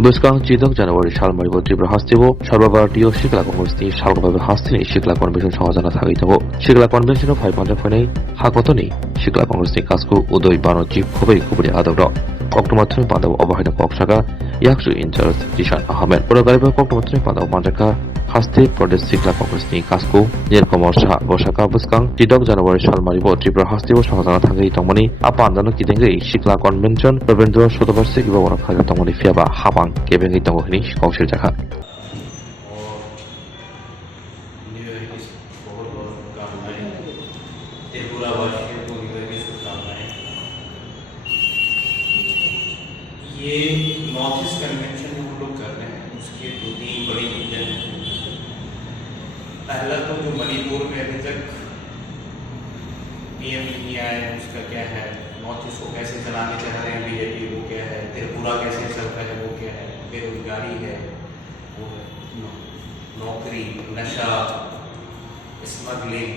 Buskang Chidok January Shalmari Tribra Hastivo, Shalbavatio, Shikla Congress, Shalba Hastini, Shikla Convention Shazana Tagito, Shikla Convention of 5.4, Hakotoni, Shikla Congress Casco, Udo Ibano Chief Kobe Kubri Adabro, Octomatun Padav Obahida Kokshaka, Yaksu Inchers, Jishan Ahmed, Uragariba Koktomatun Padav Manjaka, Haste, Prodes Shikla Congress Casco, Nirkomor Shah, Oshaka Buskang, Chidok January Shalmari Tribra Hastivo Shazana Tagitoni, Apandano Kitenge, Shikla Convention, Provendor Sotoversik, Kajatomoni Fiaba, Habang, giving it to Hinish, Koshil Jaka. ये north east convention हम लोग कर रहे हैं, उसके दो तीन बड़ी रीजन हैं। पहला तो जो मणिपुर में अभी तक पीएम नहीं आया है, उसका क्या है, नॉर्थ ईस्ट को कैसे चलाने चाह रहे हैं बीजेपी, वो क्या है, त्रिपुरा कैसे चलता है, वो क्या है, बेरोजगारी है, वो नौकरी, नशा, स्मगलिंग,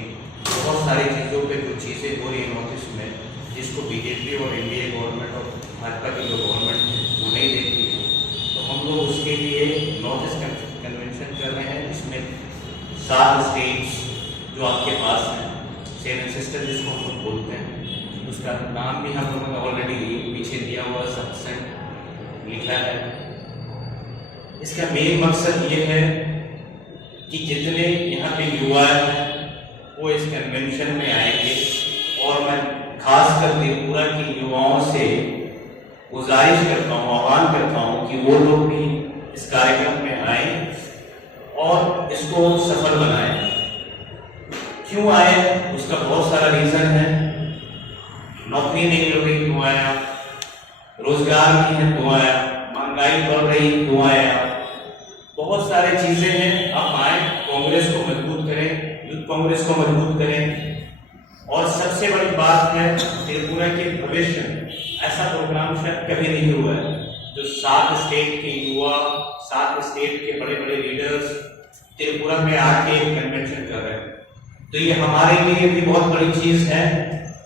बहुत सारी चीज़ों पे जो चीज़ें हो रही है नॉर्थ ईस्ट में, जिसको बीजेपी और एनडीए गवर्नमेंट और भाजपा की जो गवर्नमेंट है वो नहीं देखती है। तो हम लोग उसके लिए नॉर्थ ईस्ट कन्वेंशन कर रहे हैं। इसमें 7 स्टेट्स जो आपके पास हैं, 7 सिस्टर जिसको हम लोग बोलते हैं, उसका नाम भी हम लोगों ने ऑलरेडी पीछे दिया हुआ सब्सेंट लिखा है। इसका मेन मकसद ये है कि जितने यहाँ पे युवा हैं वो इस कन्वेंशन में आएंगे, और मैं खासकर त्रिपुरा के युवाओं से गुजारिश करता हूँ, आह्वान करता हूँ कि वो लोग भी इस कार्यक्रम में आए और इसको सफल बनाएं। क्यों आए, उसका बहुत सारा रीजन है। नौकरी नहीं मिल रही क्यों आया, रोजगार नहीं है क्यों आया, महंगाई बढ़ रही क्यों आया, बहुत सारी चीजें हैं। आप आए, कांग्रेस को मजबूत करें, यूथ कांग्रेस को मजबूत करें। और सबसे बड़ी बात है, त्रिपुरा के भविष्य में ऐसा प्रोग्राम शायद कभी नहीं हुआ है जो 7 स्टेट के युवा, 7 स्टेट के बड़े बड़े लीडर्स त्रिपुरा में आके कन्वेंशन कर रहे हैं। तो ये हमारे लिए भी बहुत बड़ी चीज है,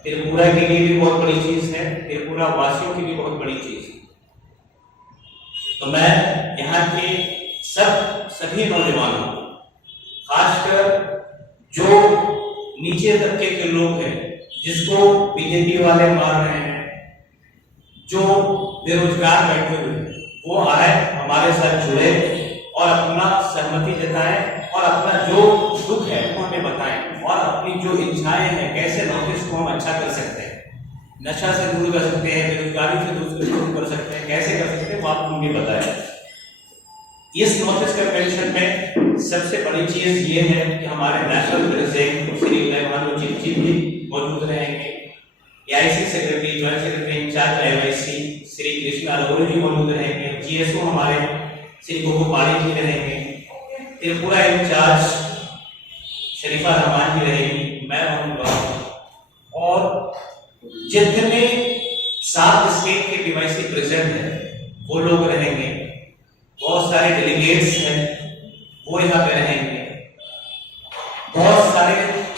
त्रिपुरा के लिए भी बहुत बड़ी चीज है, त्रिपुरा वासियों की भी बहुत बड़ी चीज है। तो मैं यहाँ के सभी नौजवानों, खासकर जो नीचे तबके के लोग हैं जिसको बीजेपी वाले मार रहे हैं, जो बेरोजगार बैठे हुए वो आए, हमारे साथ जुड़े और अपना सहमति जताएं और अपना जो दुख है वो हमें बताएं, और अपनी जो इच्छाएं हैं कैसे नॉर्थ ईस्ट को हम अच्छा कर सकते हैं, नशा से दूर कर सकते हैं, बेरोजगारी से दूर कर सकते हैं, कैसे कर सकते हैं वो आप हमें बताएं। इस नॉर्थ ईस्ट कन्वेंशन में सबसे बड़ी चीज ये है कि हमारे नेशनल प्रेसिडेंट श्री लहमान जी भी मौजूद रहेंगे, AIC secretary, joint secretary incharge MIC Shri Krishna Arora ji मौजूद रहेंगे, जीएसओ हमारे श्री गोपाली जी रहेंगे, त्रिपुरा इंचार्ज शरीफा रहमान जी रहेंगी, मैं रहूंगा, और जितने 7 स्टेट के डीवाईसी प्रेसिडेंट हैं वो लोग रहेंगे, बहुत सारे डेलीगेट्स हैं वो यहाँ पे रहेंगे, बहुत सारे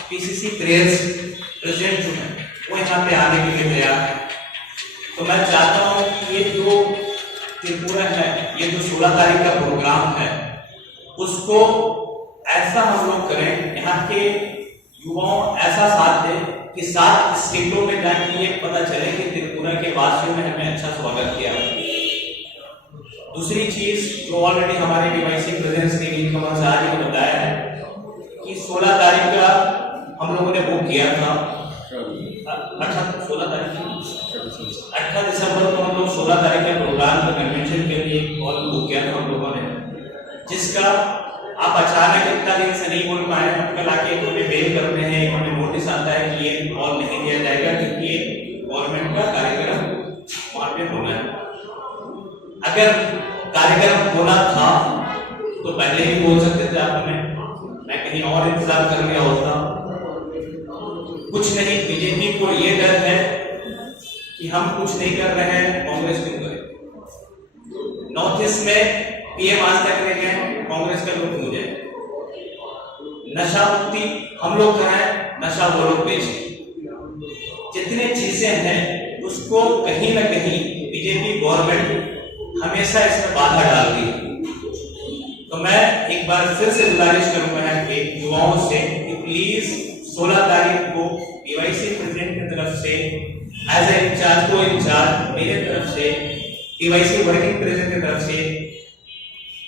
पीसीसी प्रेसिडेंट जो हैं वो यहाँ पे आने के लिए तैयार है। तो मैं चाहता हूँ कि ये जो त्रिपुरा है, ये जो 16 तारीख का प्रोग्राम है, उसको ऐसा हम लोग करें, यहाँ के युवाओं ऐसा साथ दें कि 7 स्टेटों में जाके ये पता चले कि त्रिपुरा के वासियों ने हमें अच्छा स्वागत किया। दूसरी चीज जो ऑलरेडी हमारे डीवाईसी प्रेजेंस के लिए कमल शाह जी ने बताया है कि 16 तारीख का हम लोगों ने बुक किया था, 18 दिसंबर को हम लोग 16 तारीख के प्रोग्राम का कन्वेंशन के लिए कॉल बुक किया था हम लोगों ने, जिसका आप अचानक इतना दिन से नहीं बोल पाए, हम कल आके हमें मेल करते हैं, हमें नोटिस आता है कि ये कॉल नहीं दिया जाएगा क्योंकि ये गवर्नमेंट का कार्यक्रम वहां पे होना है। अगर कार्यक्रम होना था तो पहले ही बोल सकते थे आप हमें, मैं कहीं और इंतजार कर लिया होता। कुछ नहीं, बीजेपी को ये डर है कि हम कुछ नहीं कर रहे हैं, कांग्रेस क्यों करे। नॉर्थ ईस्ट में पीएम आज तक नहीं गए, कांग्रेस का लोग क्यों जाए। नशा मुक्ति हम लोग कराएं, नशा वो लोग बेचें। जितने चीजें हैं उसको कहीं ना कहीं बीजेपी गवर्नमेंट हमेशा इसमें बाधा डालती है। तो मैं एक बार फिर से गुजारिश करूंगा युवाओं से कि प्लीज 16 तारीख को पीवाईसी प्रेसिडेंट की तरफ से एज ए इंचार्ज को इंचार्ज मेरे तरफ से पीवाईसी वर्किंग प्रेसिडेंट की तरफ से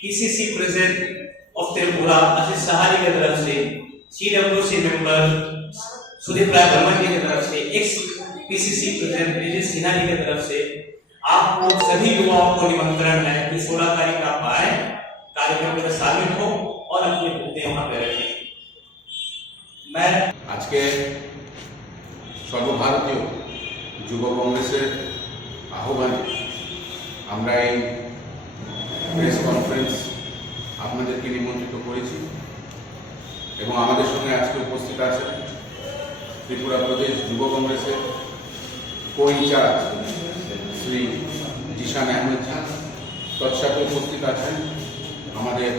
PCC president of Tripura Ashish Sahani की तरफ से सीडब्ल्यूसी मेंबर सुदीप राय वर्मा जी की तरफ से ex PCC president Brijesh Sinha ji की तरफ से आप लोग सभी युवाओं को निमंत्रण है कि 16 तारीख आप आए, कार्यक्रम में शामिल हो और अपने मुद्दे वहां पे रखें। मैं আজকে সর্বভারতীয় যুব কংগ্রেসের আহ্বানে আমরা এই প্রেস কনফারেন্স আপনাদেরকে নিমন্ত্রিত করেছি এবং আমাদের সঙ্গে আজকে উপস্থিত আছেন ত্রিপুরা প্রদেশ যুব কংগ্রেসের কো ইনচার্জ শ্রী জিশান আহমেদ জি, তৎসাথে উপস্থিত আছেন আমাদের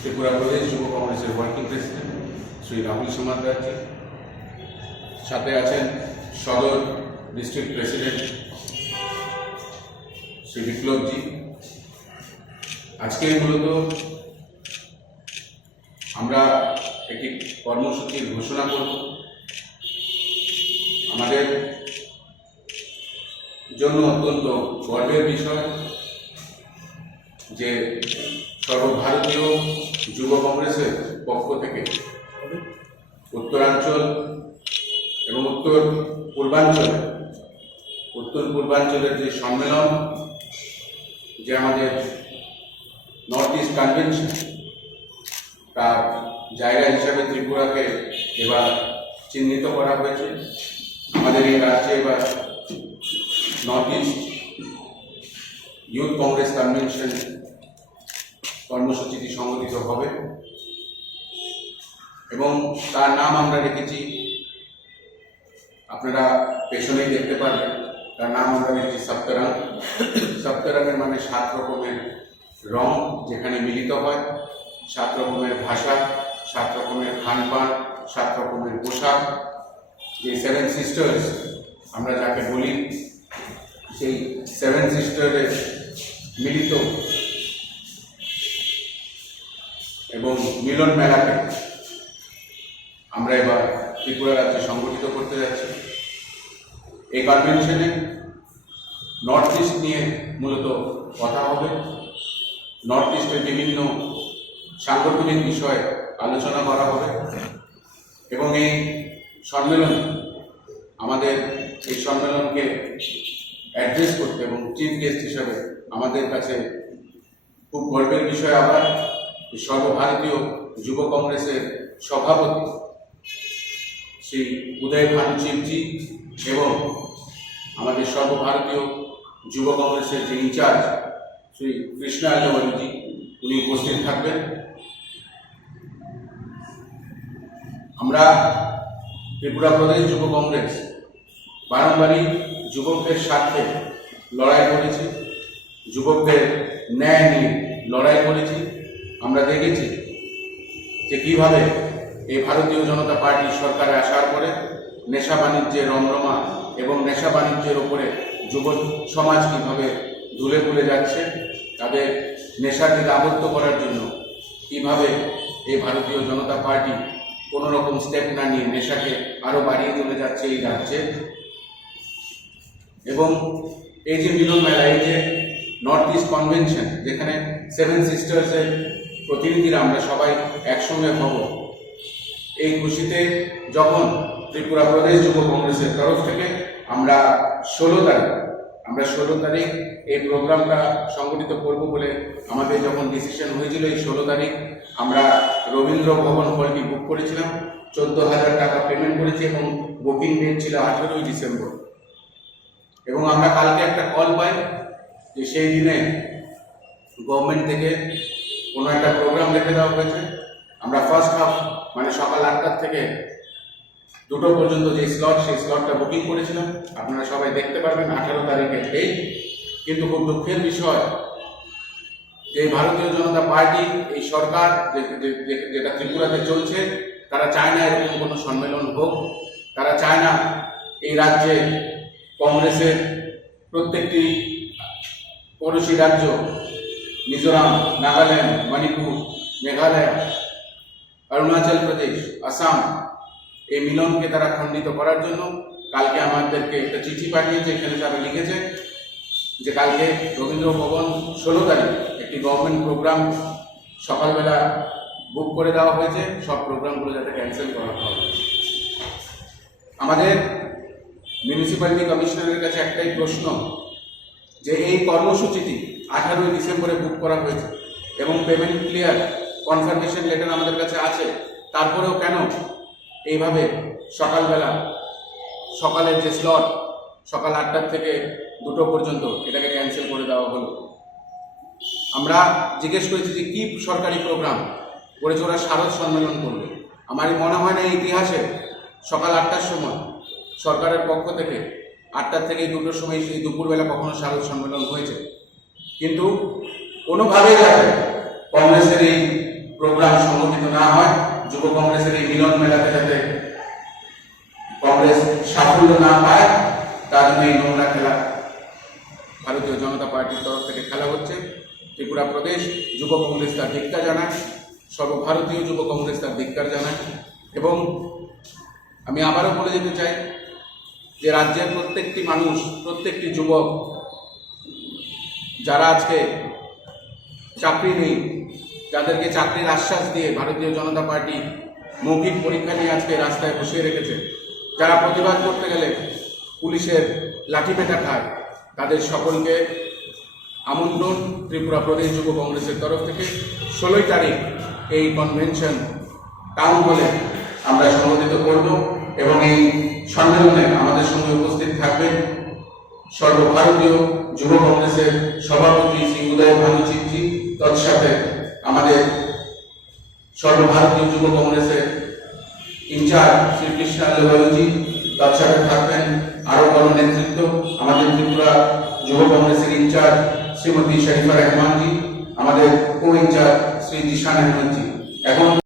ত্রিপুরা প্রদেশ যুব কংগ্রেসের ওয়ার্কিং প্রেসিডেন্ট শ্রী রাহুল সমাদ্দার জি, সাথে আছেন সদর ডিস্ট্রিক্ট প্রেসিডেন্ট শ্রী বিপ্লব জি। আজকে মূলত আমরা একটি কর্মসূচির ঘোষণা করব। আমাদের জন্য অত্যন্ত গর্বের বিষয় যে সর্বভারতীয় যুব কংগ্রেসের পক্ষ থেকে উত্তরাঞ্চল এবং উত্তর পূর্বাঞ্চলের যে সম্মেলন, যে আমাদের নর্থ ইস্ট কনভেনশন, তার জায়গা হিসাবে ত্রিপুরাকে এবার চিহ্নিত করা হয়েছে। আমাদের এই রাজ্যে এবার north east youth Congress convention কর্মসূচিটি সংগঠিত হবে এবং তার নাম আমরা রেখেছি, আপনারা পেছনেই দেখতে পারবেন, তার নাম আমরা রেখেছি সপ্তরং। সপ্তরঙের মানে 7 রকমের রং যেখানে মিলিত হয়, 7 রকমের ভাষা, 7 রকমের খানপান, 7 রকমের পোশাক, যে 7 সিস্টার্স আমরা যাকে বলি, সেই 7 সিস্টারের মিলিত এবং মিলন মেলাকে আমরা এবার ত্রিপুরা রাজ্যে সংগঠিত করতে যাচ্ছি। এই কনভেনশনে নর্থ ইস্ট নিয়ে মূলত কথা হবে। নর্থ ইস্টের বিভিন্ন সাংগঠনিক বিষয়ে আলোচনা করা হবে এবং এই সম্মেলনে আমাদের এই সম্মেলনকে অ্যাড্রেস করতে এবং চিফ গেস্ট হিসাবে আমাদের কাছে খুব গর্বের বিষয় আবার সর্বভারতীয় যুব কংগ্রেসের সভাপতি শ্রী উদয় ভানু চিপজি এবং আমাদের সর্বভারতীয় যুব কংগ্রেসের যে ইনচার্জ শ্রী কৃষ্ণ আল্লাওয়ালজি, উনি উপস্থিত থাকবেন। আমরা ত্রিপুরা প্রদেশ যুব কংগ্রেস বারংবারই যুবকদের স্বার্থে লড়াই করেছি, যুবকদের ন্যায় নিয়ে লড়াই করেছি। আমরা দেখেছি যে কিভাবে এই ভারতীয় জনতা পার্টি সরকারে আসার পরে নেশা বাণিজ্যের রমরমা এবং নেশা বাণিজ্যের ওপরে যুব সমাজ কিভাবে ধুলে ভুলে যাচ্ছে, তাদের নেশার দিকে আবদ্ধ করার জন্য কিভাবে এই ভারতীয় জনতা পার্টি কোনো রকম স্টেপ না নিয়ে নেশাকে আরো বাড়িয়ে তুলে যাচ্ছে এই রাজ্যে। এবং এই যে মিলন মেলা, এই যে নর্থ ইস্ট কনভেনশন, যেখানে 7 সিস্টার্সের প্রতিনিধিরা আমরা সবাই একসঙ্গে হব, এই খুশিতে যখন ত্রিপুরা প্রদেশ যুব কংগ্রেসের তরফ থেকে আমরা 16 তারিখ এই প্রোগ্রামটা সংগঠিত করব বলে আমাদের যখন ডিসিশন হয়েছিল, এই 16 তারিখ আমরা রবীন্দ্র ভবন হলটি বুক করেছিলাম, 14,000 টাকা পেমেন্ট করেছি এবং বুকিং ডেট ছিল 18 ডিসেম্বর। এবং আমরা কালকে একটা কল পাই যে সেই দিনে গভর্নমেন্ট থেকে কোনো একটা প্রোগ্রাম রেখে দেওয়া হয়েছে। আমরা ফার্স্ট হাফ মানে সকাল 8টা থেকে 2টো পর্যন্ত যে স্লট, সেই স্লটটা বুকিং করেছিলাম, আপনারা সবাই দেখতে পারবেন 18 তারিখে এই। কিন্তু খুব দুঃখের বিষয় যে ভারতীয় জনতা পার্টি, এই সরকার যেটা ত্রিপুরাতে চলছে, তারা চায় না এরকম কোনো সম্মেলন হোক। তারা চায় না এই রাজ্যে কংগ্রেসের প্রত্যেকটি পড়োশী রাজ্য মিজোরাম, নাগাল্যান্ড, মণিপুর, মেঘালয়, অরুণাচল প্রদেশ, আসাম এই মিলনকে তারা খণ্ডিত করার জন্য কালকে আমাদেরকে একটা চিঠি পাঠিয়েছে। এখানে তারা লিখেছে যে কালকে রবীন্দ্র ভবন 16 তারিখ একটি গভর্নমেন্ট প্রোগ্রাম সকালবেলা বুক করে দেওয়া হয়েছে, সব প্রোগ্রামগুলো যাতে ক্যান্সেল করা হয়। আমাদের মিউনিসিপ্যালিটি কমিশনারের কাছে একটাই প্রশ্ন যে এই কর্মসূচিটি 18 ডিসেম্বরে বুক করা হয়েছে এবং পেমেন্ট ক্লিয়ার কনফার্মেশন লেটার আমাদের কাছে আছে, তারপরেও কেন এইভাবে সকালবেলা সকালের যে স্লট সকাল 8টা থেকে 2টো পর্যন্ত এটাকে ক্যান্সেল করে দেওয়া হলো। আমরা জিজ্ঞেস করেছি যে কী সরকারি প্রোগ্রাম করেছে ওরা, শারদ সম্মেলন করবে। আমারই মনে হয় না ইতিহাসে সকাল 8টার সময় সরকারের পক্ষ থেকে 8টা থেকে 2টোর সময় সেই দুপুরবেলা কখনো শারদ সম্মেলন হয়েছে। কিন্তু কোনোভাবেই যাতে কংগ্রেসের এই প্রোগ্রাম সংগঠিত না হয়, যুব কংগ্রেসের এই মিলন মেলাতে যাতে কংগ্রেস সাফল্য না পায়, তার জন্য এই নোংরা খেলা ভারতীয় জনতা পার্টির তরফ থেকে খেলা হচ্ছে। ত্রিপুরা প্রদেশ যুব কংগ্রেস তার ধিক্কার জানায়, সর্বভারতীয় যুব কংগ্রেস তার ধিক্কার জানায়। এবং আমি আবারও বলে যেতে চাই যে রাজ্যের প্রত্যেকটি মানুষ, প্রত্যেকটি যুবক যারা আজকে চাকরি নেই, যাদেরকে চাকরির আশ্বাস দিয়ে ভারতীয় জনতা পার্টি মৌখিক পরীক্ষা নিয়ে আজকে রাস্তায় বসিয়ে রেখেছে, যারা প্রতিবাদ করতে গেলে পুলিশের লাঠিপেটা খায়, তাদের সকলকে আমন্ত্রণ ত্রিপুরা প্রদেশ যুব কংগ্রেসের তরফ থেকে 16 তারিখ এই কনভেনশন টাউন হলে আমরা সংগঠিত করব এবং এই সম্মেলনে আমাদের সঙ্গে উপস্থিত থাকবেন সর্বভারতীয় যুব কংগ্রেসের সভাপতি শ্রী উদয় ভানুচিতজি, তৎসাথে আমাদের সর্বভারতীয় যুব কংগ্রেসের ইনচার্জ শ্রী কৃষ্ণা লেবালুজি, তৎসাথে থাকবেন আরো বড় নেতৃত্ব আমাদের ত্রিপুরা যুব কংগ্রেসের ইনচার্জ শ্রীমতী শরীফা রহমানজি, আমাদের কো ইনচার্জ শ্রী জিশান আহমেদজি। এখন